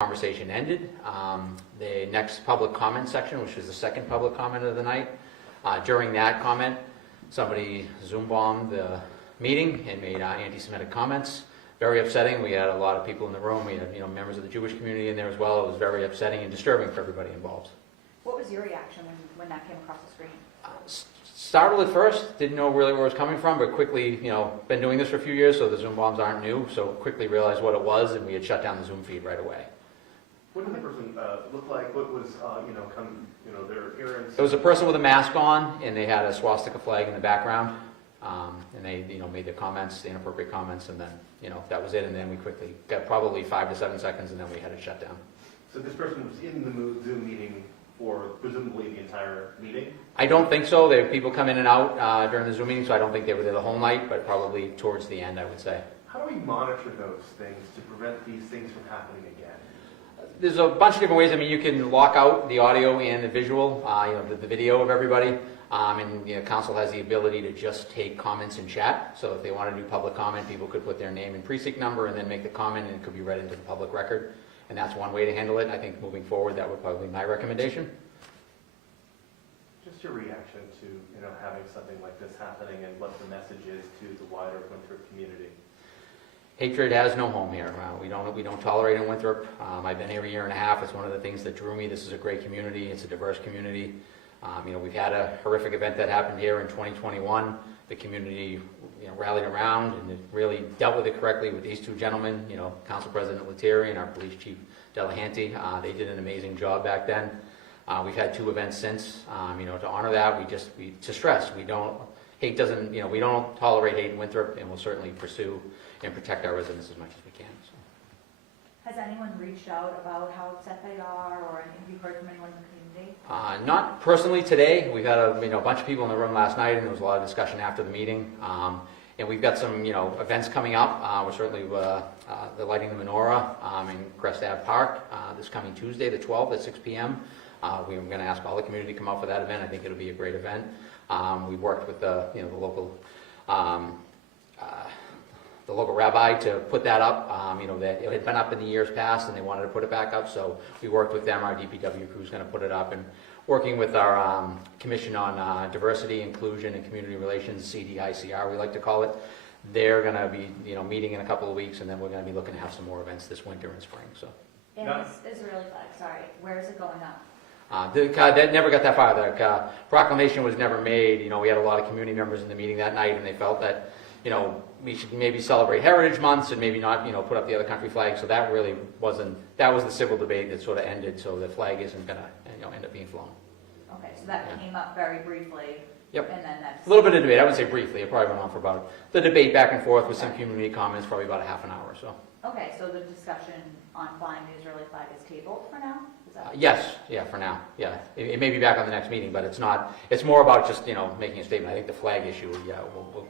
Conversation ended. The next public comment section, which is the second public comment of the night, during that comment, somebody Zoombombed the meeting and made anti-Semitic comments. Very upsetting. We had a lot of people in the room. We had members of the Jewish community in there as well. It was very upsetting and disturbing for everybody involved. What was your reaction when that came across the screen? Startled at first, didn't know really where it was coming from, but quickly, been doing this for a few years, so the Zoom bombs aren't new, so quickly realized what it was, and we had shut down the Zoom feed right away. What did the person look like? What was, their appearance? It was a person with a mask on, and they had a swastika flag in the background, and they, made the comments, the inappropriate comments, and then, that was it, and then we quickly got probably 5 to 7 seconds, and then we had it shut down. So this person was in the Zoom meeting for presumably the entire meeting? I don't think so. People come in and out during the Zoom meeting, so I don't think they were there the whole night, but probably towards the end, I would say. How do we monitor those things to prevent these things from happening again? There's a bunch of different ways. I mean, you can lock out the audio and the visual, the video of everybody. And council has the ability to just take comments in chat. So if they want to do public comment, people could put their name and precinct number and then make the comment, and it could be read into the public record. And that's one way to handle it. I think moving forward, that would probably be my recommendation. Just your reaction to having something like this happening, and what the message is to the wider Winthrop community. Hatred has no home here. We don't tolerate in Winthrop. I've been here a year and a half. It's one of the things that drew me. This is a great community. It's a diverse community. We've had a horrific event that happened here in 2021. The community, rallied around and really dealt with it correctly with these two gentlemen. Council President Lettieri and our Police Chief Delahanty. They did an amazing job back then. We've had 2 events since. To honor that, to stress we don't tolerate hate in Winthrop, and we'll certainly pursue and protect our residents as much as we can. So. Has anyone reached out about how upset they are, or have you heard from anyone in the community? Not personally today. We've had a bunch of people in the room last night, and there was a lot of discussion after the meeting. And we've got some events coming up. We're certainly the lighting the menorah in Crest Ave Park this coming Tuesday, the 12th at 6 p.m. We're going to ask all the community to come out for that event. I think it'll be a great event. We worked with the local rabbi to put that up. That it had been up in the years past, and they wanted to put it back up. So we worked with them. Our DPW crew is going to put it up, and working with our Commission on Diversity, Inclusion, and Community Relations, CDICR, we like to call it. They're going to be meeting in a couple of weeks, and then we're going to be looking to have some more events this winter and spring. So. And this Israeli flag, where is it going up? That never got that far. The proclamation was never made. We had a lot of community members in the meeting that night, and they felt that we should maybe celebrate Heritage Months and maybe not put up the other country flag. So that really wasn't. That was the civil debate that sort of ended. So the flag isn't going to end up being flown. Okay, so that came up very briefly. Yep. And then that's a little bit of debate. I would say briefly. It probably went on for about the debate back and forth with some community comments, probably about a half an hour or so. Okay, so the discussion on flying the Israeli flag is tabled for now? Yes, yeah, for now, yeah. It may be back on the next meeting, but it's not. It's more about just making a statement. I think the flag issue,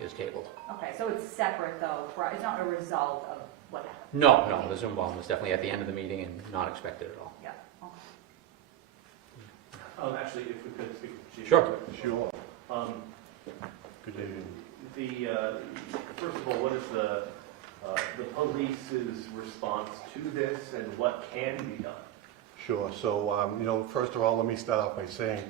is tabled. Okay, so it's separate though. It's not a result of what happened. No, the Zoom bomb was definitely at the end of the meeting and not expected at all. Yeah. Okay. Actually, if we could speak to Chief. Sure. Good evening. First of all, what is the police's response to this, and what can be done? Sure. So, first of all, let me start off by saying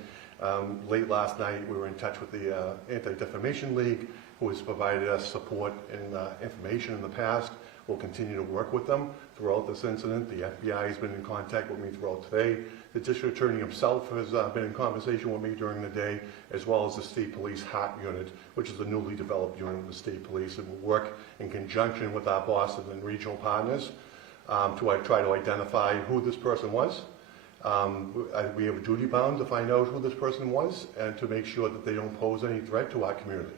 late last night we were in touch with the Anti-Defamation League, who has provided us support and information in the past. We'll continue to work with them throughout this incident. The FBI has been in contact with me throughout today. The district attorney himself has been in conversation with me during the day, as well as the state police HART unit, which is a newly developed unit of the state police, and will work in conjunction with our bosses and regional partners to try to identify who this person was. We have a duty bound to find out who this person was and to make sure that they don't pose any threat to our community.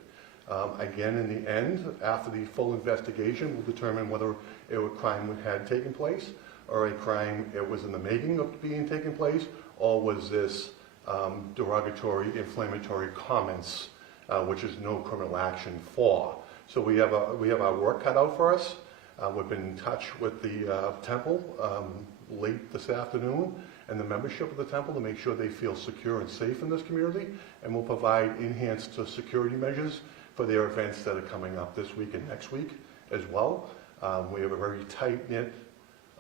Again, in the end, after the full investigation, we'll determine whether a crime had taken place, or a crime it was in the making of being taken place, or was this derogatory, inflammatory comments, which is no criminal action for. So we have our work cut out for us. We've been in touch with the temple late this afternoon, and the membership of the temple, to make sure they feel secure and safe in this community, and we'll provide enhanced security measures for their events that are coming up this week and next week as well. We have a very tight-knit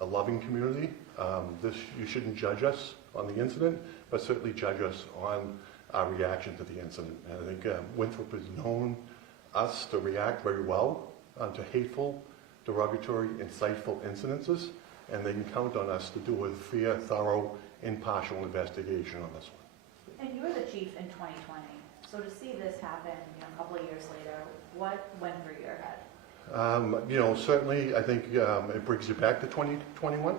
a loving community. You shouldn't judge us on the incident, but certainly judge us on our reaction to the incident. And I think Winthrop has known us to react very well to hateful, derogatory, insightful incidences, and they can count on us to do a fair, thorough, impartial investigation on this one. And you were the chief in 2020, so to see this happen, a couple of years later, what went through your head? Certainly, I think it brings you back to 2021,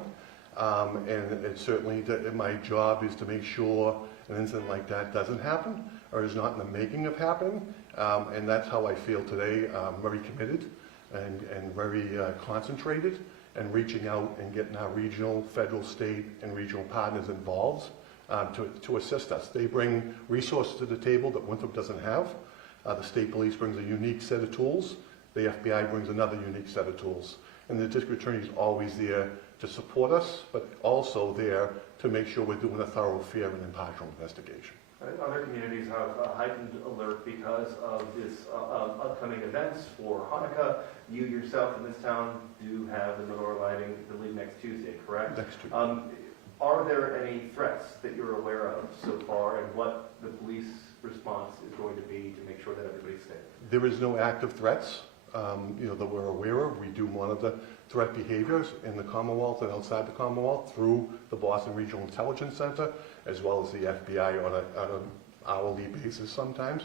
and it certainly, my job is to make sure an incident like that doesn't happen, or is not in the making of happening, and that's how I feel today. I'm very committed and very concentrated, and reaching out and getting our regional, federal, state, and regional partners involved to assist us. They bring resources to the table that Winthrop doesn't have. The state police brings a unique set of tools. The FBI brings another unique set of tools. And the district attorney is always there to support us, but also there to make sure we're doing a thorough, fair, and impartial investigation. Other communities have a heightened alert because of this upcoming events for Hanukkah. You yourself in this town do have the menorah lighting, I believe, next Tuesday, correct? Next Tuesday. Are there any threats that you're aware of so far, and what the police response is going to be to make sure that everybody's safe? There is no active threats that we're aware of. We do monitor threat behaviors in the Commonwealth and outside the Commonwealth through the Boston Regional Intelligence Center, as well as the FBI on an hourly basis sometimes.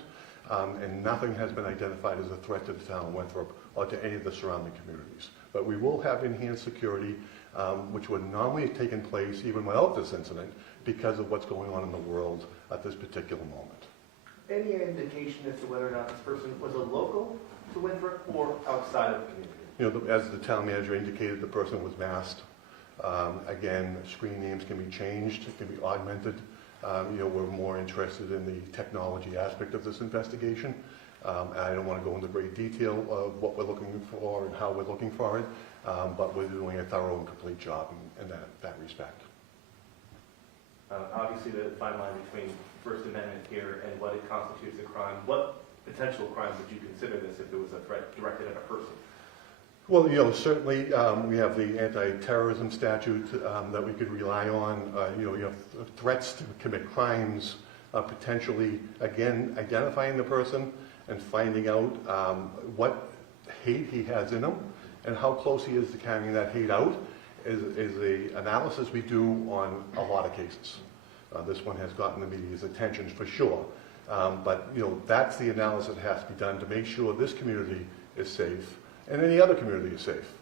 And nothing has been identified as a threat to the town of Winthrop or to any of the surrounding communities. But we will have enhanced security, which would normally have taken place even without this incident because of what's going on in the world at this particular moment. Any indication as to whether or not this person was a local to Winthrop or outside of the community? As the town manager indicated, the person was masked. Again, screen names can be changed, it can be augmented. We're more interested in the technology aspect of this investigation. I don't want to go into great detail of what we're looking for and how we're looking for it, but we're doing a thorough and complete job in that respect. Obviously, the fine line between First Amendment here and what it constitutes a crime. What potential crimes would you consider this if it was a threat directed at a person? Well, certainly we have the anti-terrorism statute that we could rely on. You have threats to commit crimes, potentially, again, identifying the person and finding out what hate he has in him and how close he is to carrying that hate out is the analysis we do on a lot of cases. This one has gotten the media's attention for sure. But that's the analysis that has to be done to make sure this community is safe and any other community is safe,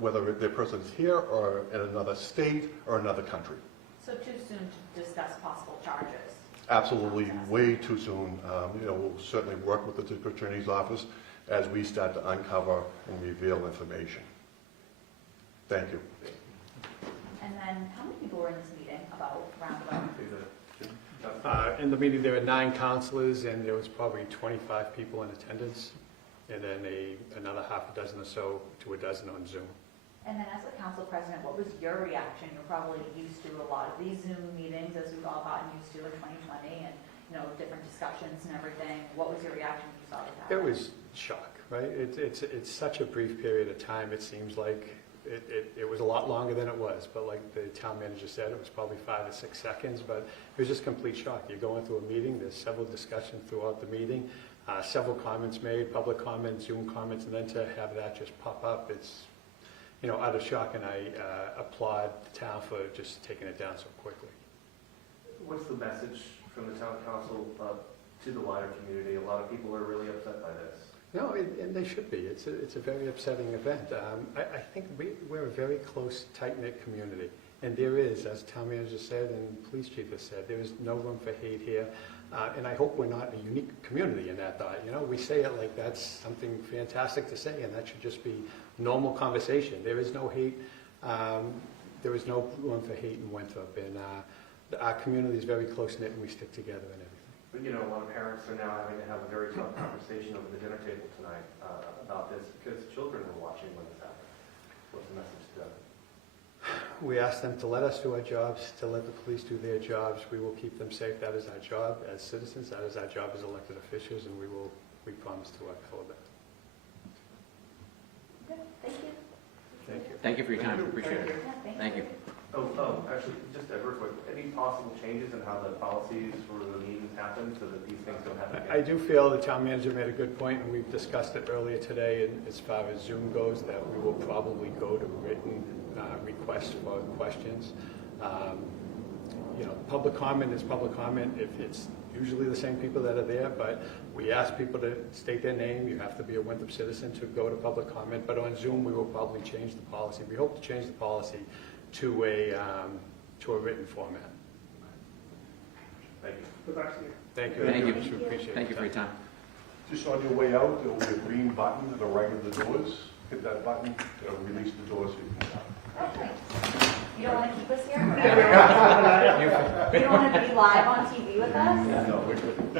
whether the person's here or in another state or another country. So too soon to discuss possible charges? Absolutely, way too soon. We'll certainly work with the district attorney's office as we start to uncover and reveal information. Thank you. And then, how many people were in this meeting, roundabout? In the meeting, there were 9 counselors, and there was probably 25 people in attendance, and then another half a dozen or so to a dozen on Zoom. And then as a council president, what was your reaction? You're probably used to a lot of these Zoom meetings, as we've all gotten used to in 2020, and different discussions and everything. What was your reaction when you saw this happen? It was shock, right? It's such a brief period of time. It seems like it was a lot longer than it was, but like the town manager said, it was probably 5 or 6 seconds, but it was just complete shock. You're going through a meeting, there's several discussions throughout the meeting, several comments made, public comments, Zoom comments, and then to have that just pop up, it's utter shock, and I applaud the town for just taking it down so quickly. What's the message from the town council to the wider community? A lot of people are really upset by this. No, and they should be. It's a very upsetting event. I think we're a very close, tight-knit community. And there is, as town manager said and police chief has said, there is no room for hate here. And I hope we're not a unique community in that thought. We say it like that's something fantastic to say, and that should just be normal conversation. There is no hate. There is no room for hate in Winthrop. And our community is very close-knit, and we stick together in everything. But, a lot of parents are now having to have a very tough conversation over the dinner table tonight about this because children are watching when this happens. What's the message to them? We ask them to let us do our jobs, to let the police do their jobs. We will keep them safe. That is our job as citizens. That is our job as elected officials, and we promise to uphold that. Good, thank you. Thank you. Thank you for your time, appreciate it. Yeah, Thank you. Actually, just real quick, any possible changes in how the policies for the meetings happen so that these things don't happen I again? do feel the town manager made a good point, and we've discussed it earlier today, and as far as Zoom goes, that we will probably go to written requests for questions. You know, public comment is public comment if it's usually the same people that are there, but we ask people to state their name. You have to be a Winthrop citizen to go to public comment, but on Zoom, we will probably change the policy. We hope to change the policy to a written format. Thank you. Thank you. Thank you. We appreciate Thank you for your time. Just on your way out, there will be a green button to the right of the doors. Hit that button to release the doors so you can come out. Okay. You don't want to keep us here? You don't want to be live on TV with us? No, we couldn't.